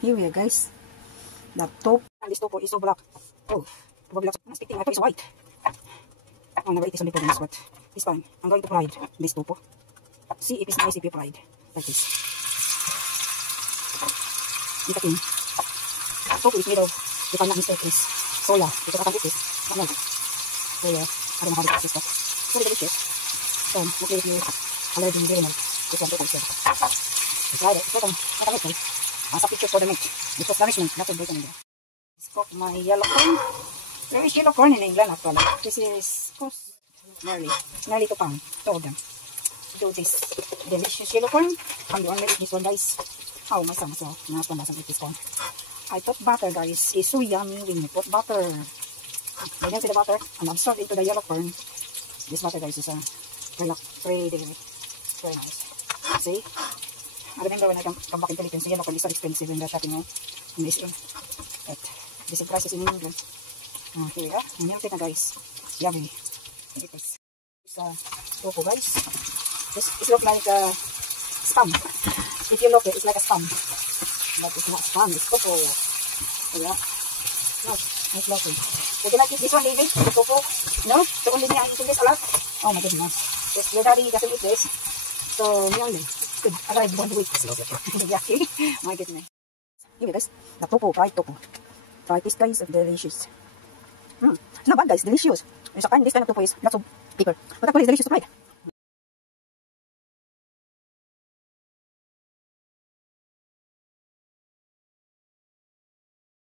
Here we are, guys. The top. And this tofu is so black. Oh, probably lots of expecting. I thought it's white. Oh, never eat this on the but this time I'm going to fry this tofu. See if it's nice if you fried like this. In the tin. Tofu is made of, if I'm not mistaken, is soya. Because I can't eat this. No. So yeah, I don't know how to fix this, but it's very delicious. So, hopefully if you allergy very well, this one tofu is good. It's right. It's okay. Not a good one. I'll substitute for the meat. Because nourishment, not a good one. Let's cook my yellow corn. There is yellow corn in England actually. This is cost nearly 2 pounds. 2 of them. Do this delicious yellow corn. I'm the only eat this one, guys. Oh, my son, so my husband doesn't eat this corn. I thought butter, guys, is so yummy when you put butter. I didn't see the butter and absorb into the yellow corn. This butter, guys, is very nice. See? I remember when I come back in Philippines, the yellow corn is so expensive in the shopping mall. In this room. But this is prices in England. Here we are. Melted na, guys. Yummy. Look at this. It's tofu, guys. This looks like a spam. If you look at it, it's like a spam. But it's not spam, it's tofu. Here we are. Nice looking. Would you like this one, David? The tofu? No? So only me I'm eating this a lot? Oh my goodness. Yes, your daddy doesn't eat this. So me only. Good. I got 1 week. Yucky. My goodness. Here guys. The tofu, fried tofu. Try this, guys. Delicious. It's not bad, guys. Delicious. This kind of tofu is lots of pepper. But actually it's delicious to try.